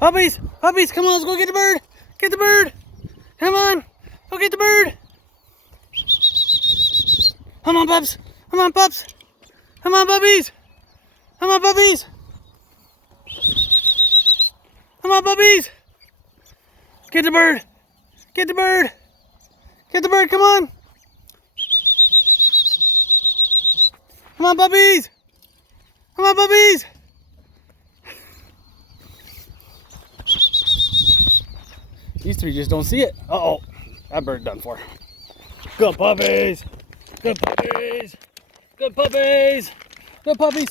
Puppies, puppies, come on, let's go get the bird. Get the bird. Come on, go get the bird. Come on, pups. Come on, pups. Come on, puppies. Come on, puppies. Come on, puppies. Get the bird. Get the bird. Get the bird, come on. Come on, puppies. Come on, puppies. These three just don't see it. Uh-oh, that bird done for. Good puppies. Good puppies. Good puppies. Good puppies.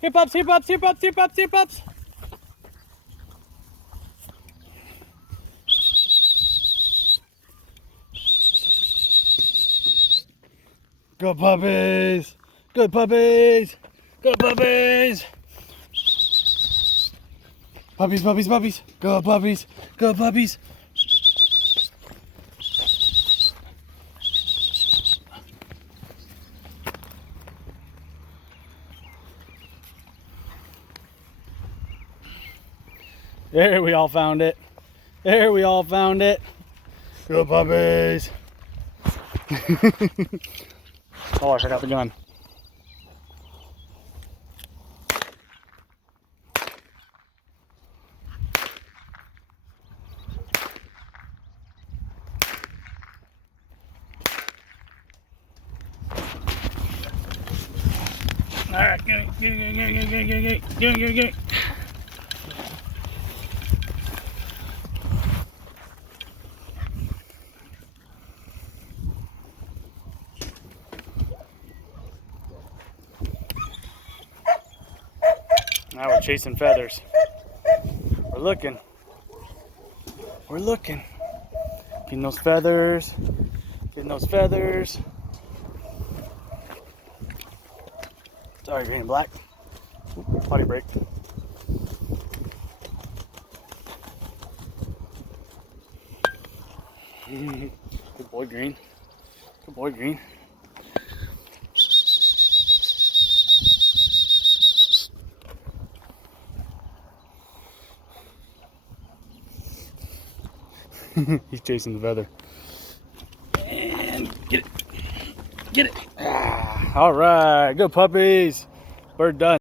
Here pups, here pups, here pups, here pups, here pups. Good puppies. Good puppies. Good puppies. Puppies, puppies, puppies. Good puppies. Good puppies. There, we all found it. There, we all found it. Good puppies. Oh, I forgot the gun. All right, get it. Now we're chasing feathers. We're looking. We're looking. Getting those feathers. Getting those feathers. Sorry, green and black. Ooh, potty break. Good boy, green. Good boy, green. He's chasing the feather. And get it. Get it. Ah, all right. Good puppies. Bird done.